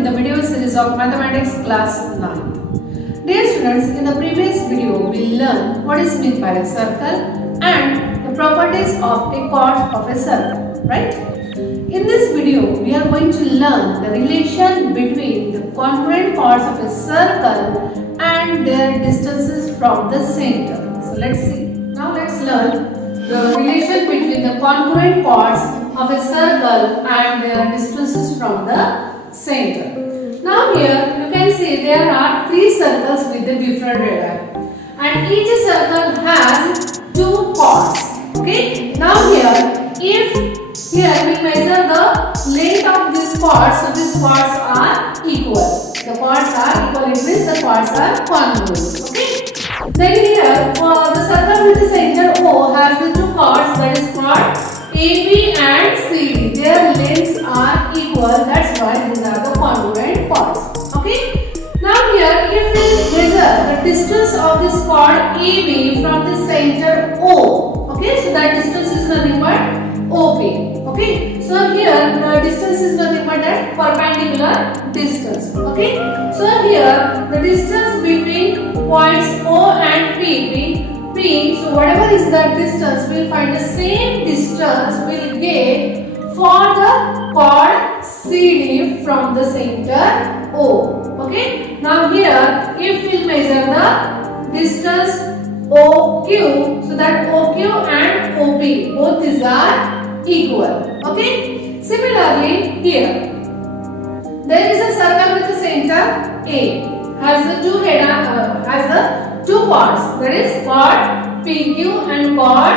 in the video series of Mathematics class 9. Dear students, in the previous video we learned what is meant by a circle and the properties of a chord of a circle, right? In this video we are going to learn the relation between the congruent chords of a circle and their distances from the center. So let's see. Now let's learn the relation between the congruent chords of a circle and their distances from the center. Now here you can see there are three circles with the different radii, and each circle has two chords. Okay. Now here, if here we measure the length of these chords, so these chords are equal. The chords are equal, it means the chords are congruent. Okay. Then here for the circle with the center O has the two chords, that is chord AB and CD. Their lengths are equal, that's why these are the congruent chords. Okay. Now here if we measure the distance of this chord AB from the center O, okay, so that distance is nothing but OP. Okay, so here the distance is nothing but that perpendicular distance. Okay, so here the distance between points O and P, so whatever is that distance, we will find the same distance we will get for the chord CD from the center O. Okay, now here if we measure the distance OQ, so that OQ and OP, both these are equal. Okay, similarly here there is a circle with the center A, has the two chords, that is chord PQ and chord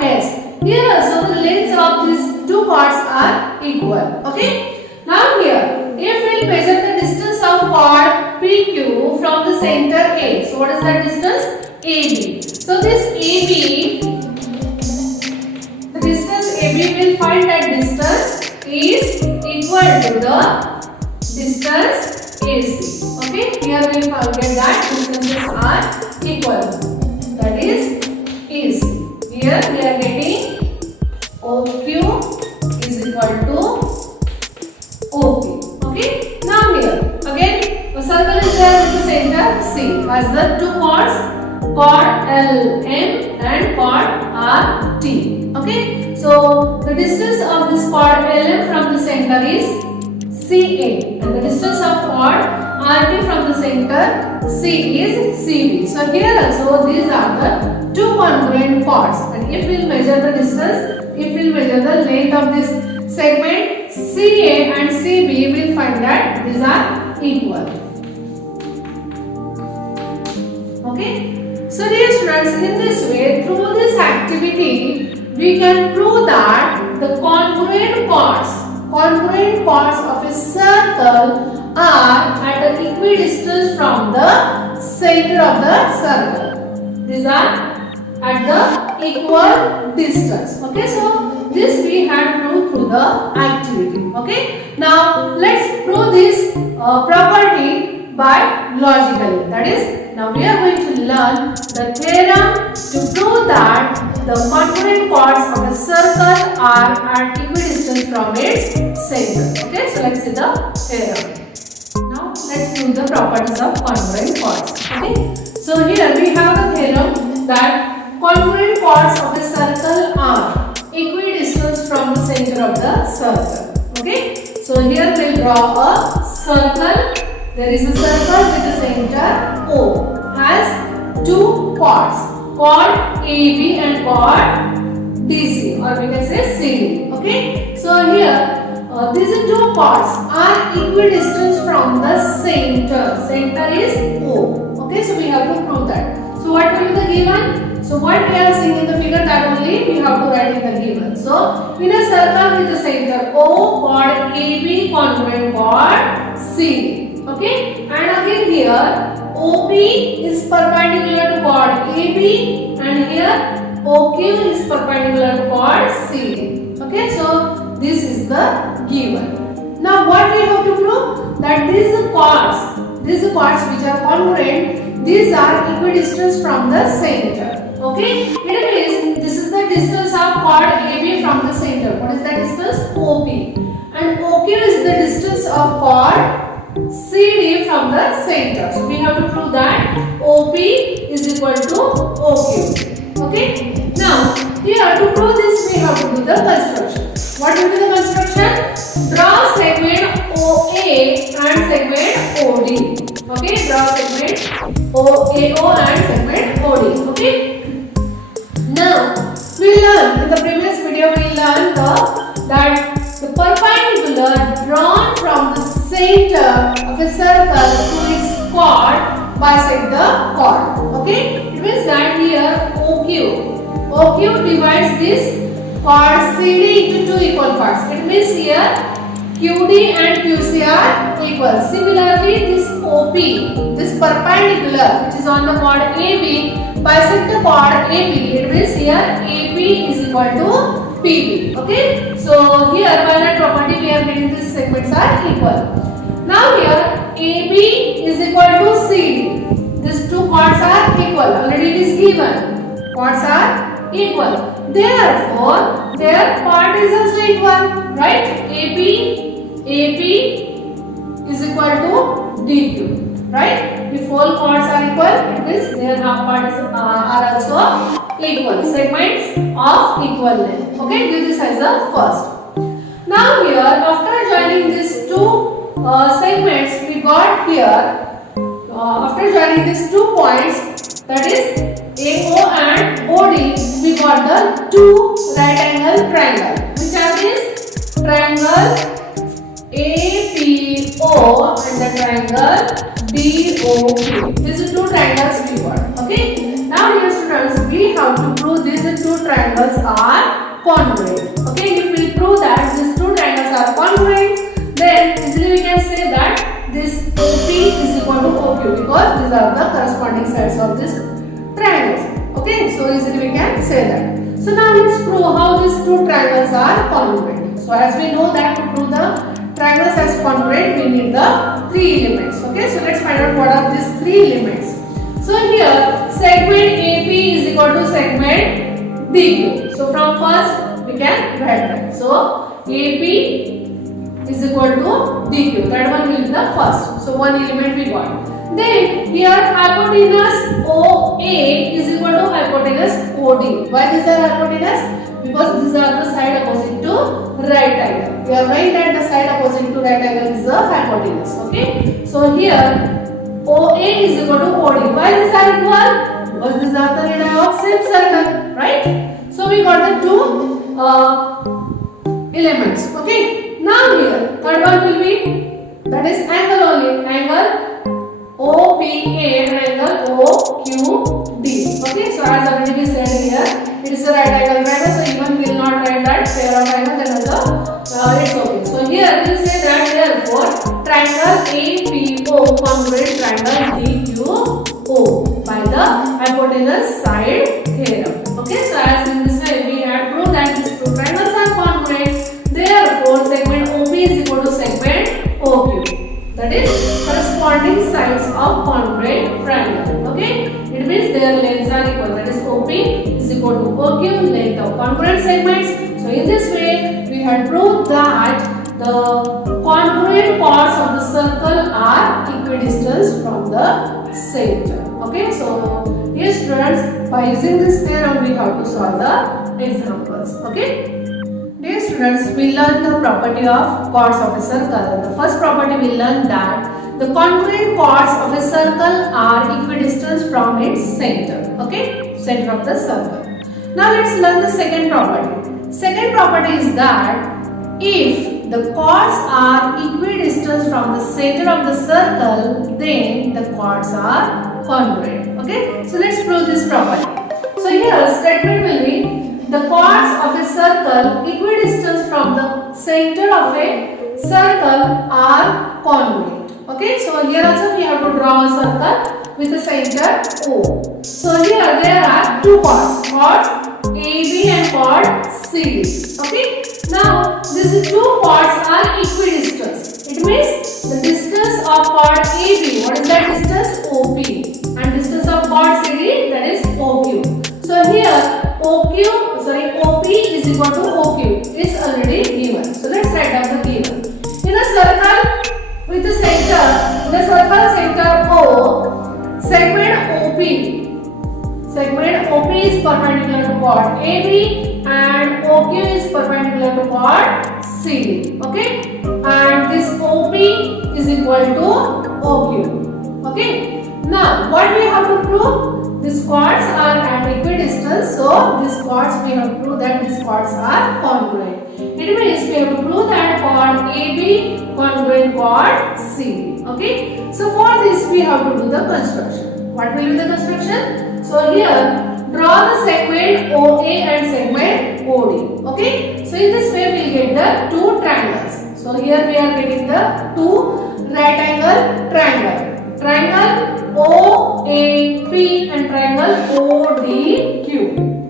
RS. Here also the lengths of these two chords are equal. Okay, now here if we measure the distance of chord PQ from the center A, so what is that distance? AB. So this AB, the distance AB, will find that distance is equal to the distance AC. Okay, here we will get that distances are equal, that is AC. Here we are getting OQ is equal to OP. Okay, now here again a circle is there with the center C, has the two chords chord LM and chord RT. Okay, so the distance of this chord LM from the center is CA, and the distance of chord RT from the center C is CB. So here also these are the two congruent chords, and if we measure the distance, if we measure the length of this segment CA and CB, we will find that these are equal. Okay. So dear students, in this way, through this activity, we can prove that the congruent chords of a circle are at an equidistance from the center of the circle. These are at the equal distance. Okay, so this we have proved through the activity. Okay, now let's prove this property by logically. That is, now we are going to learn the theorem to prove that the congruent chords of a circle are at equidistance from its center. Okay, so let's see the theorem. Now let's prove the properties of congruent chords. Okay, so here we have a theorem that congruent chords of a circle are equidistant from the center of the circle. Okay, so here we will draw a circle. There is a circle with the center O, has two chords, chord AB and chord DC, or we can say CD. Okay, so here these two chords are equidistant from the center. Center is O. Okay, so we have to prove that. So what will be the given? So what we are seeing in the figure, that only we have to write in the given. So in a circle with the center O, chord AB congruent chord CD. Okay, and again here OP is perpendicular to chord AB, and here OQ is perpendicular to chord CD. Okay, so this is the given. Now what we have to prove? That these chords which are congruent, these are equidistant from the center. Okay, it means this is the distance of chord AB from the center. What is that distance? OP. and OQ is the distance of chord CD from the center. So we have to prove that OP is equal to OQ. Okay. Now here to prove this we have to do the construction. What will be the construction? Draw segment OA and segment OD. Okay. Draw segment OAO and segment OD. Okay. Now we learned in the previous video we learned that the perpendicular drawn from the center of a circle to its chord bisect the chord. Okay, it means that here OQ divides this chord CD into two equal parts. It means here QD and QC are equal. Similarly, this OP, this perpendicular which is on the chord AB bisect the chord AP. It means here AP is equal to PB. Okay, so here by that property we are getting these segments are equal. Now here AB is equal to CD. These two chords are equal. Already it is given. Chords are equal. Therefore, their chord is also equal. Right? AP is equal to DQ. Right? If all chords are equal, it means their half chords are also equal. Segments of equal length. Okay, give this as a first. Now here, after joining these two segments, we got here, after joining these 2 points, that is AO and OD, we got the two right angle triangle. Which are these? Triangle APO and the triangle DOQ. These are two triangles we got. Okay. Now dear students, we have to prove these two triangles are congruent. Okay. If we prove that these two triangles are congruent, then easily we can say that this OP is equal to OQ because these are the corresponding sides of this triangles. Okay. So easily we can say that. So now let's prove how these two triangles are congruent. So as we know that to prove the triangles as congruent, we need the 3 elements. Okay, so let's find out what are these 3 elements. So here, segment AP is equal to segment DQ. So from first, we can write that. So AP is equal to DQ. That one will be the first. So one element we got. Then here, hypotenuse OA is equal to hypotenuse OD. Why these are hypotenuse? Because these are the side opposite to right angle. We are knowing that the side opposite to right angle is the hypotenuse. Okay. So here OA is equal to OD. Why these are equal? Because these are the radii of same circle, right? So we got the two elements. Okay. Now here third one will be, that is angle only. Angle OPA and angle OQD. Okay. So as already we said here, it is a right angle triangle, so even we will not write that pair of angle, then also it's okay. So here we will say that therefore triangle APO congruent triangle DQO by the hypotenuse side theorem. Okay, so as in this way we had proved that these two triangles are congruent. Therefore segment OP is equal to segment OQ. That is corresponding sides of congruent triangle. Okay, it means their lengths are equal. That is OP is equal to OQ, length of congruent segments. So in this way we had proved that the congruent chords of the circle are equidistant from the center. Okay, so dear students, by using this theorem we have to solve the examples. Okay. Dear students, we learn the property of chords of a circle. The first property we learned that the congruent chords of a circle are equidistant from its center. Okay, center of the circle. Now let's learn the second property. Second property is that if the chords are equidistant from the center of the circle, then the chords are congruent. Okay, so let's prove this property. So here statement will be the chords of a circle equidistant from the center of a circle are congruent. Okay, so here also we have to draw a circle with a center O. So here there are two chords, chord AB and chord CD. Okay, now these two chords are equidistant. It means the distance of chord AB, what is that distance? OP, and distance of chord CD, that is OQ. So here OP is equal to OQ is already given. So let's write down the given. here in the circle center O, segment OP is perpendicular to chord AB and OQ is perpendicular to chord CD. Okay, and this OP is equal to OQ. Okay, now what we have to prove? These chords are at equidistance, so these chords we have to prove that these chords are congruent. It means we have to prove that chord AB congruent chord CD. Okay, so for this we have to do the construction. What will be the construction? So here draw the segment OA and segment OD. Okay, so in this way we will get the two triangles. So here we are getting the two right angle triangle OAP and triangle ODQ.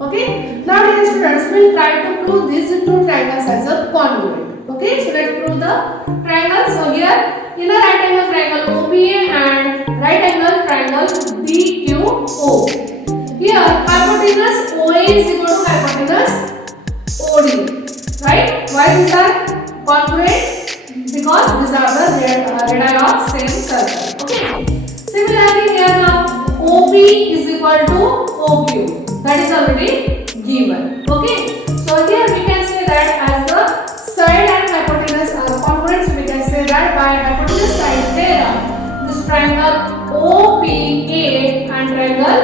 Okay, now dear students, we will try to prove these two triangles as a congruent. Okay, so let's prove the triangle. So here in a right angle triangle OBA and right angle triangle DQO. Here hypotenuse OA is equal to hypotenuse OD. Right? Why is that congruent? Because these are the radii of same circle. Okay. Similarly here now OP is equal to OQ. That is already given. Okay. So here we can say that as the side and hypotenuse are congruent, so we can say that by hypotenuse side theorem, this triangle OPA and triangle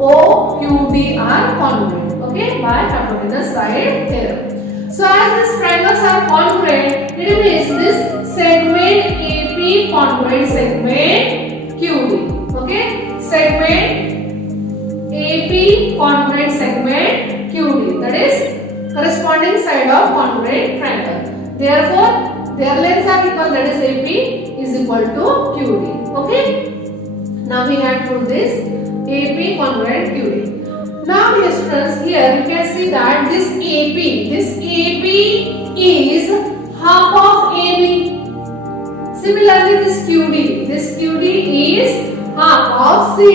OQD are congruent. Okay, by hypotenuse side theorem. So as these triangles are congruent, it means this segment AP congruent segment QD. Okay, segment AP congruent segment QD. That is corresponding side of congruent triangle. Therefore, their lengths are equal. That is AP is equal to QD. Okay. Now we have proved this AP congruent QD. Now dear students, here you can see that this AP is half of AB. Similarly, this QD is half of CD.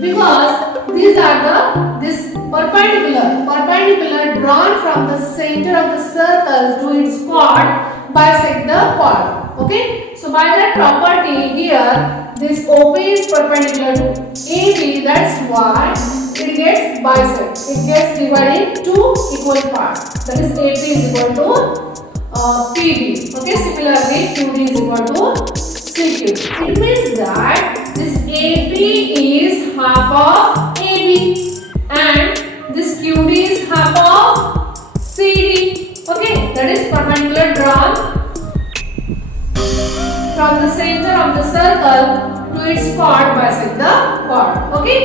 Because these are this perpendicular drawn from the center of the circle to its chord bisect the chord. Okay, so by that property here this OP is perpendicular to AB, that's why it gets bisect. It gets divided into equal parts. That is AP is equal to PB. Okay, similarly QD is equal to CQ. It means that this AP is half of AB and this QD is half of CD. Okay, that is perpendicular drawn from the center of the circle to its chord bisect the chord. Okay,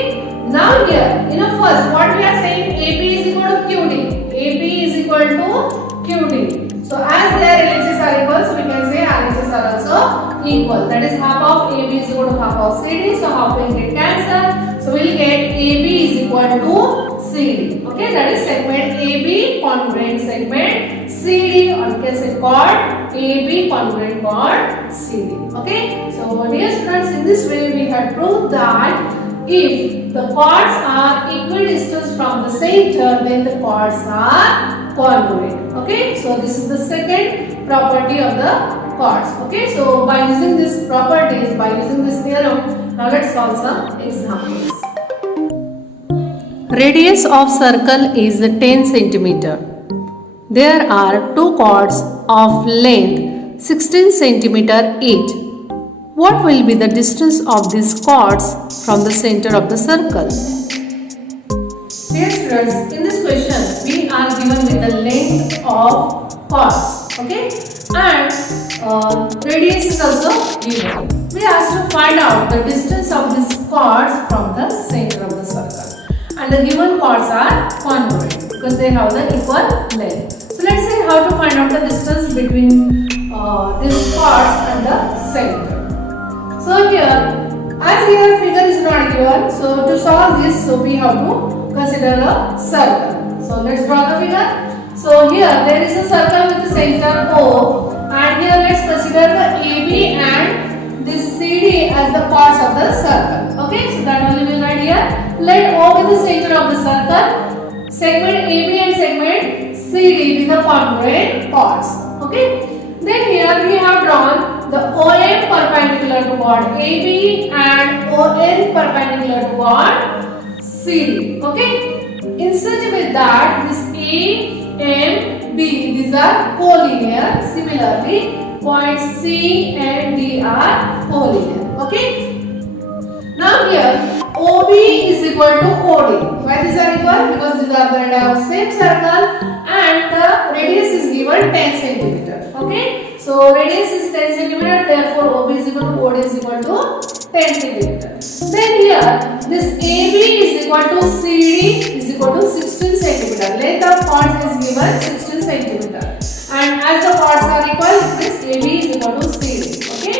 now here in a first what we are saying, AP is equal to QD. AP is equal to QD. So as their LHS are equal, so we can say RHS are also equal. That is half of AB is equal to half of CD. So half will get cancelled. So we will get AB is equal to CD. Okay, that is segment AB congruent segment CD, or you can say chord AB congruent chord CD. Okay, so dear students, in this way we have proved that if the chords are equidistant from the center, then the chords are congruent. Okay, so this is the second property of the chords. Okay, so by using these properties, by using this theorem, now let's solve some examples. Radius of circle is 10 centimeter. There are two chords of length 16 centimeter each. What will be the distance of these chords from the center of the circle? Dear students, in this question we are given with the length of chords, okay, and radius is also given. We have to find out the distance of these chords from the center of the circle, and the given chords are congruent because they have the equal length. So let's see how to find out the distance between these chords and the center. So here, as here figure is not given, so to solve this, so we have to consider a circle. So let's draw the figure. So here there is a circle with the center O, and here let's consider the AB and this CD as the chords of the circle. Okay, so that only we will write here. Let O be the center of the circle, segment AB and segment CD be the congruent chords. Okay, then here we have drawn the OM perpendicular to chord AB and ON perpendicular to chord CD. Okay, in such a way that this A, M, B, these are collinear. Similarly, points C and D are collinear. Okay. Now here OB is equal to OD. Why these are equal? Because these are the area of same circle and the radius is given 10 centimeter. Okay. So radius is 10 centimeter. Therefore OB is equal to OD is equal to 10 centimeter. Then here this AB is equal to CD is equal to 16 centimeter. Length of chords is given 16 centimeter. And as the chords are equal, it means AB is equal to CD. Okay.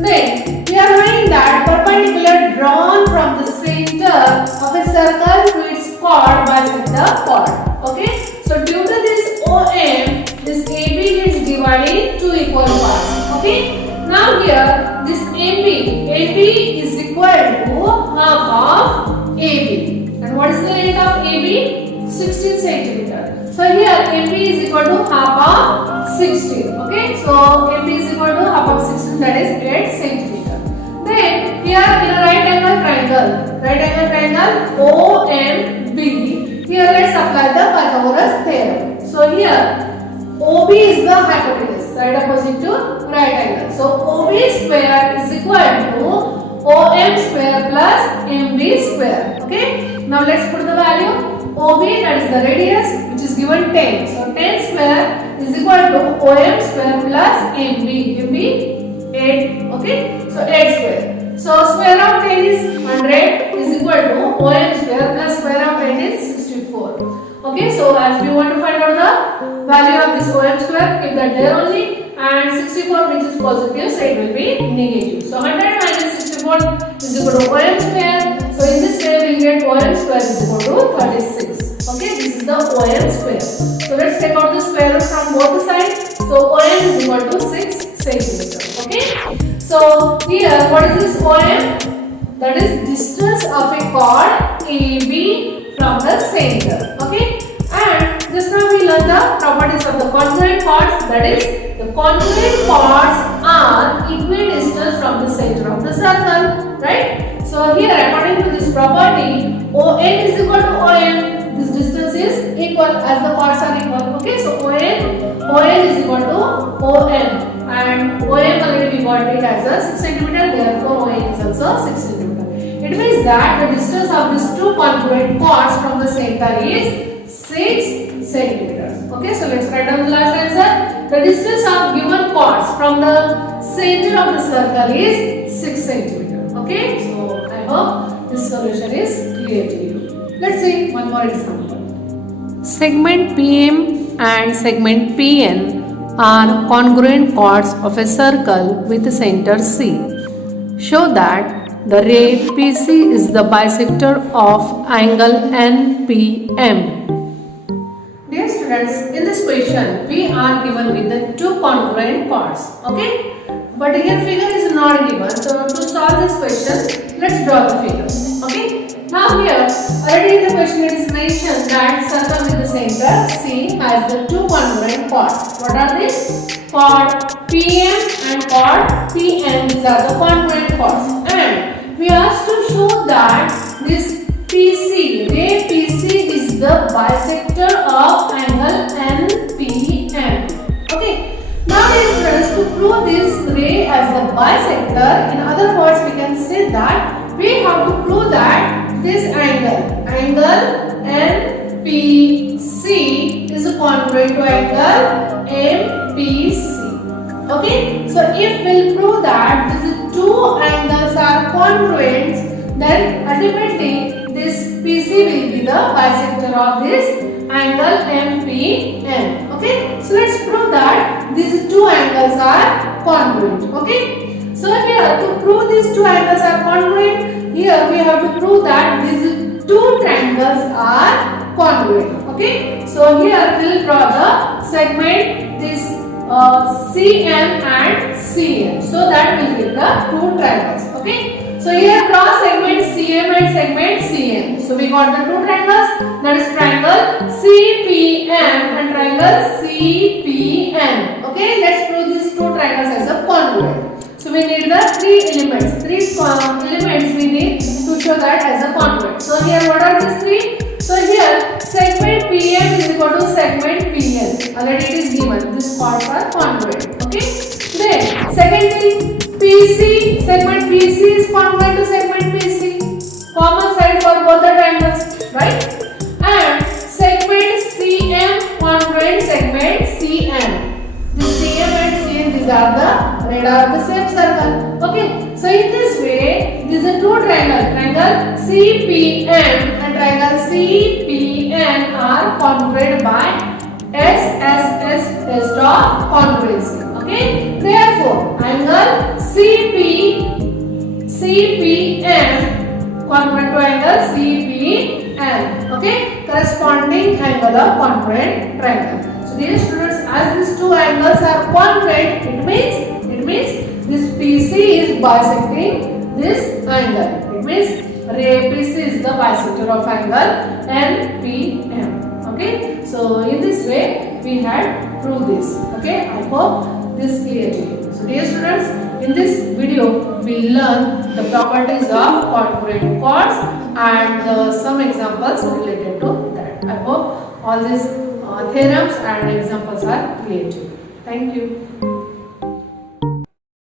Then we are knowing that perpendicular drawn from the center of a circle to its chord bisect the chord. Okay. So due to this OM, this AB gets divided in two equal parts. Okay. Now here this AB is equal to half of AB. And what is the length of AB? 16 centimeter. So here AB is equal to half of 16. Okay. So AB is equal to half of 16, that is 8 centimeter. Then here in a right angle triangle OMB, here let's apply the Pythagoras theorem. So here OB is the hypotenuse, side opposite to right angle. So OB square is equal to OM square plus MB square. Okay. Now let's put the value. OB, that is the radius, which is given 10. So 10 square is equal to OM square plus MB 8. Okay. So 8 square. So square root of 10 is 100 is equal to OM square plus square root of 10 is 64. Okay, so as we want to find out the value of this OM square, keep that there only, and 64 which is positive, so it will be negative. So 100 minus 64 is equal to OM square. So in this way we will get OM square is equal to 36. Okay, this is the OM square. So let's take out the square root from both sides. So OM is equal to 6 centimeter. Okay. So here what is this OM? That is distance of a chord AB from the center. Okay. And just now we learned the properties of the congruent chords. That is, the congruent chords are equidistant from the center of the circle. Right. So here according to this property, ON is equal to OM. This distance is equal as the chords are equal. Okay. So ON is equal to OM. And OM already we got it as a 6 centimeter, therefore ON is also 6 centimeter. It means that the distance of these two congruent chords from the center is 6 centimeters. Okay, so let's write down the last answer. The distance of given chords from the center of the circle is 6 centimeters. Okay, so I hope this solution is clear to you. Let's see one more example. Segment PM and segment PN are congruent chords of a circle with center C. Show that the ray PC is the bisector of angle NPM. Dear students, in this question we are given with the two congruent chords. Okay, but here figure is not given. So to solve this question, let's draw the figure. Okay. Now here already in the question it is mentioned that circle with the center C has the two congruent chords. What are these? Chord PM and chord PN. These are the congruent chords. And we asked to show that this PC, ray PC is the bisector of angle NPM. Okay. Now dear students, to prove this ray as the bisector, in other words we can say that we have to prove that this angle NPC is congruent to angle MPC. Okay, so if we'll prove that these two angles are congruent, then ultimately this PC will be the bisector of this angle MPN. Okay, so let's prove that these two angles are congruent. Okay, so here to prove these two angles are congruent, here we have to prove that these two triangles are congruent. Okay, so here we will draw the segment this CM and CN, so that will give the two triangles. Okay, so here draw segment CM and segment CN. So we got the two triangles, that is triangle CPM and triangle CPN. Okay, let's prove these two triangles. triangles as a congruent. So we need the three elements. Three elements we need to show that as a congruent. So here what are these three? So here segment PM is equal to segment PL. Already it is given. These chords are congruent. Okay. Then second thing, PC, segment PC is congruent to segment PC. Common side for both the triangles, right? And segment CM congruent segment CN. This CM and CN, these are the radar of the same circle. Okay. So in this way, these are two triangles. Triangle CPM and triangle CPN are congruent by SSS test of congruency. Okay. Therefore, angle CPM congruent to angle CPN. Okay. Corresponding angle of congruent triangle. So dear students, as these two angles are congruent, it means this PC is bisecting this angle. It means ray PC is the bisector of angle NPM. Okay. So in this way we had proved this. Okay. I hope this clear to you. So dear students, in this video we learn the properties of congruent chords and some examples related to that. I hope all these theorems and examples are clear to you. Thank you.